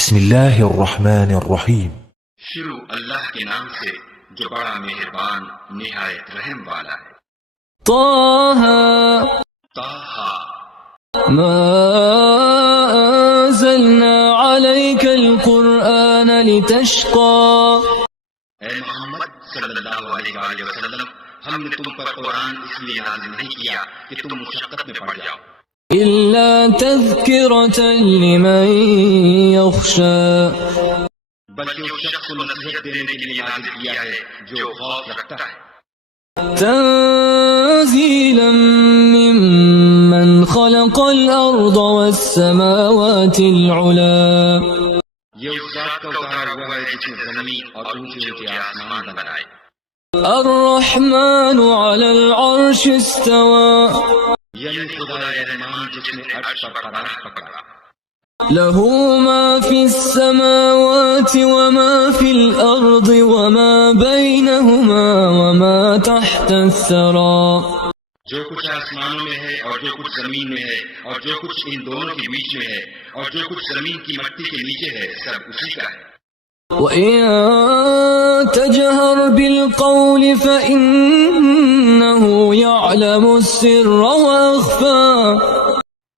بسم اللہ الرحمن الرحیم۔ شروع اللہ کے نام سے جو بڑا مہربان نہایت رحم والا ہے۔ طه طٰہٰ ما أنزلنا عليك القرآن لتشقى اے محمد صلی اللہ علیہ وآلہ وسلم، ہم نے تم پر قرآن اس لیے نازل نہیں کیا کہ تم مشقت میں پڑ جاؤ، إلا تذكرة لمن يخشى بلکہ اس شخص کو نصیحت دینے کے لیے نازل کیا ہے جو خوف رکھتا ہے، تنزيلا ممن خلق الأرض والسماوات العلى یہ اس ذات کا اتارا ہوا ہے جس نے زمین اور اونچے اونچے آسمان بنائے، الرحمن على العرش استوى یعنی خدا رحمان جس نے عرش پر قرار پکڑا، له ما في السماوات وما في الأرض وما بينهما وما تحت الثرى جو کچھ آسمانوں میں ہے اور جو کچھ زمین میں ہے اور جو کچھ ان دونوں کے بیچ میں ہے اور جو کچھ زمین کی مٹی کے نیچے ہے، سب اسی کا ہے، وإن تجهر بالقول فإنه يعلم السر وأخفى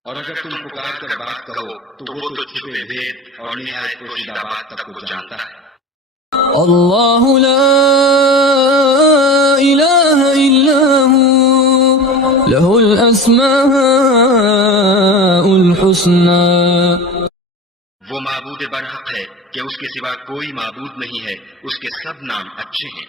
اور اگر تم پکار کر بات کہو تو وہ تو چھپے بھید اور نہایت پوشیدہ بات تک کو جانتا ہے، الله لا إله إلا هو له الأسماء الحسنى وہ معبود برحق ہے کہ اس کے سوا کوئی معبود نہیں ہے، اس کے سب نام اچھے ہیں۔